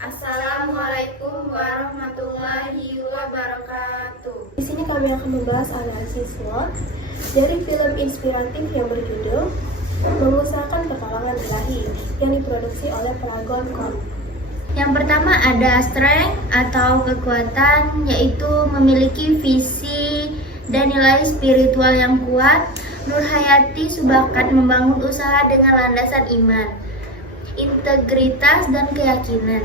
Assalamualaikum warahmatullahi wabarakatuh. Di sini kami akan membahas analisis SWOT dari film inspiratif yang berjudul Mengusahakan Pertolongan Ilahi yang diproduksi oleh Paragon Corp. Yang pertama ada strength atau kekuatan, yaitu memiliki visi dan nilai spiritual yang kuat. Nurhayati sepakat membangun usaha dengan landasan iman, integritas, dan keyakinan.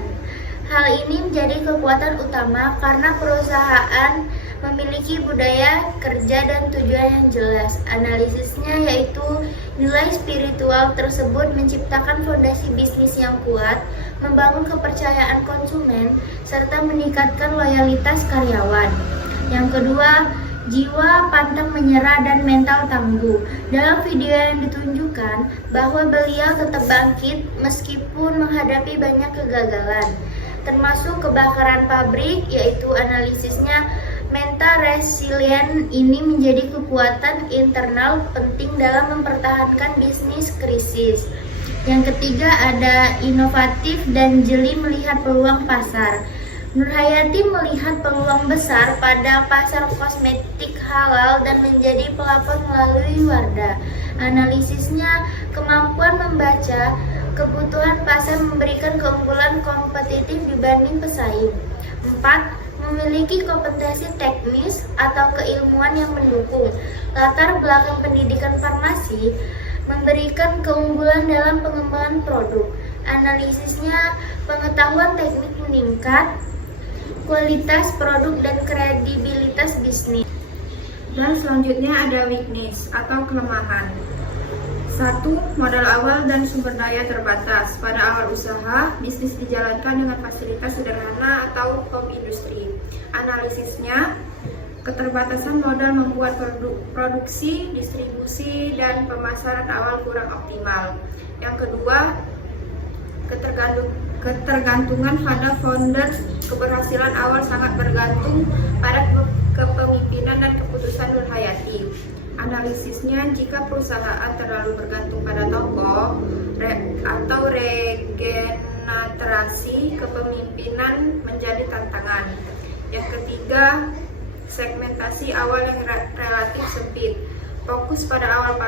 Hal ini menjadi kekuatan utama karena perusahaan memiliki budaya kerja dan tujuan yang jelas. Analisisnya yaitu nilai spiritual tersebut menciptakan fondasi bisnis yang kuat, membangun kepercayaan konsumen, serta meningkatkan loyalitas karyawan. Yang kedua, jiwa pantang menyerah dan mental tangguh. Dalam video yang ditunjukkan bahwa beliau tetap bangkit meskipun menghadapi banyak kegagalan, termasuk kebakaran pabrik, yaitu analisisnya mental resilient ini menjadi kekuatan internal penting dalam mempertahankan bisnis krisis. Yang ketiga ada inovatif dan jeli melihat peluang pasar. Nurhayati melihat peluang besar pada pasar kosmetik halal dan menjadi pelapor melalui Wardah. Analisisnya kemampuan membaca kebutuhan pasar memberikan keunggulan kompetitif dibanding pesaing. 4. Memiliki kompetensi teknis atau keilmuan yang mendukung. Latar belakang pendidikan farmasi memberikan keunggulan dalam pengembangan produk. Analisisnya pengetahuan teknik meningkat, kualitas produk dan kredibilitas bisnis. Dan selanjutnya ada weakness atau kelemahan. 1. Modal awal dan sumber daya terbatas. Pada awal usaha, bisnis dijalankan dengan fasilitas sederhana atau home industri. Analisisnya, keterbatasan modal membuat produksi, distribusi, dan pemasaran awal kurang optimal. Yang kedua, ketergantungan pada founder. Keberhasilan awal sangat bergantung pada kepemimpinan dan keputusan Nurhayati. Analisisnya, jika perusahaan terlalu bergantung pada tokoh atau regenerasi kepemimpinan menjadi tantangan. Yang ketiga, segmentasi awal yang relatif sempit. Fokus pada awal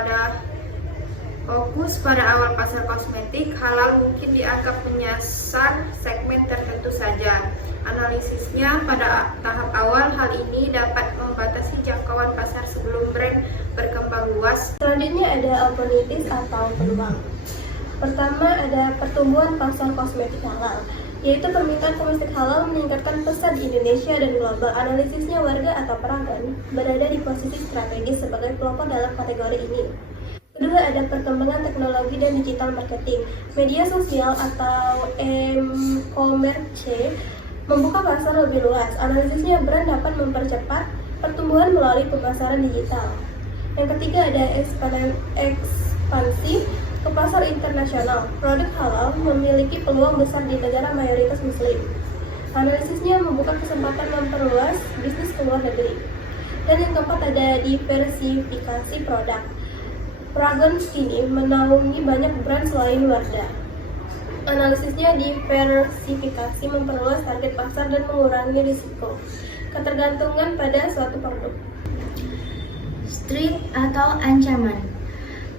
pasar kosmetik halal mungkin dianggap menyasar segmen tertentu saja. Analisisnya, pada tahap awal hal ini dapat membatasi jangkauan pasar sebelum brand berkembang luas. Selanjutnya ada opportunities atau peluang. Pertama ada pertumbuhan pasar kosmetik halal, yaitu permintaan kosmetik halal meningkatkan pesat di Indonesia dan global. Analisisnya Wardah atau Paragon berada di posisi strategis sebagai pelopor dalam kategori ini. Kedua ada perkembangan teknologi dan digital marketing. Media sosial atau e-commerce membuka pasar lebih luas. Analisisnya brand dapat mempercepat pertumbuhan melalui pemasaran digital. Yang ketiga ada ekspansi ke pasar internasional. Produk halal memiliki peluang besar di negara mayoritas muslim. Analisisnya membuka kesempatan memperluas bisnis ke luar negeri. Dan yang keempat ada diversifikasi produk. Paragon kini menaungi banyak brand selain Wardah. Analisisnya diversifikasi memperluas target pasar dan mengurangi risiko ketergantungan pada suatu produk. Threat atau ancaman.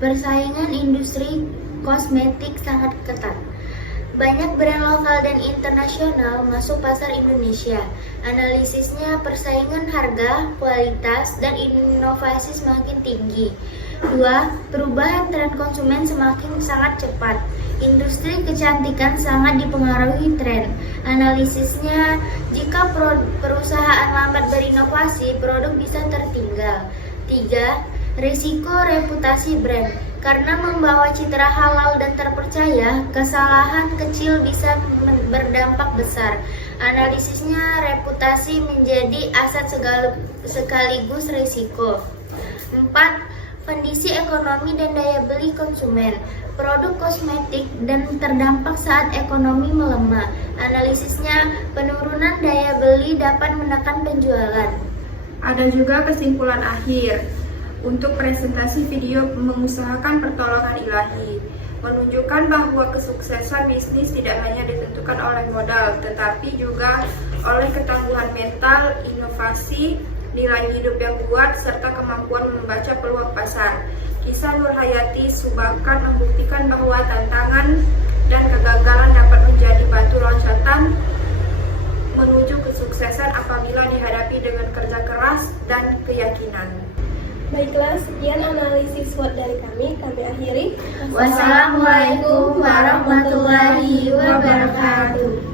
Persaingan industri kosmetik sangat ketat. Banyak brand lokal dan internasional masuk pasar Indonesia. Analisisnya persaingan harga, kualitas, dan inovasi semakin tinggi. 2. Perubahan tren konsumen semakin sangat cepat. Industri kecantikan sangat dipengaruhi tren. Analisisnya, jika perusahaan lambat berinovasi, produk bisa tertinggal. 3. Risiko reputasi brand. Karena membawa citra halal dan terpercaya, kesalahan kecil bisa berdampak besar. Analisisnya, reputasi menjadi aset sekaligus risiko. 4. Kondisi ekonomi dan daya beli konsumen. Produk kosmetik dan terdampak saat ekonomi melemah. Analisisnya, penurunan daya beli dapat menekan penjualan. Ada juga kesimpulan akhir. Untuk presentasi video mengusahakan pertolongan ilahi. menunjukkan bahwa kesuksesan bisnis tidak hanya ditentukan oleh modal, tetapi juga oleh ketangguhan mental, inovasi, nilai hidup yang kuat, serta kemampuan membaca peluang pasar. Kisah Nurhayati Subakar membuktikan bahwa tantangan dan kegagalan dapat menjadi batu loncatan menuju kesuksesan apabila dihadapi dengan kerja keras dan keyakinan. Baiklah, sekian analisis SWOT dari kami akhiri. Wassalamualaikum warahmatullahi wabarakatuh.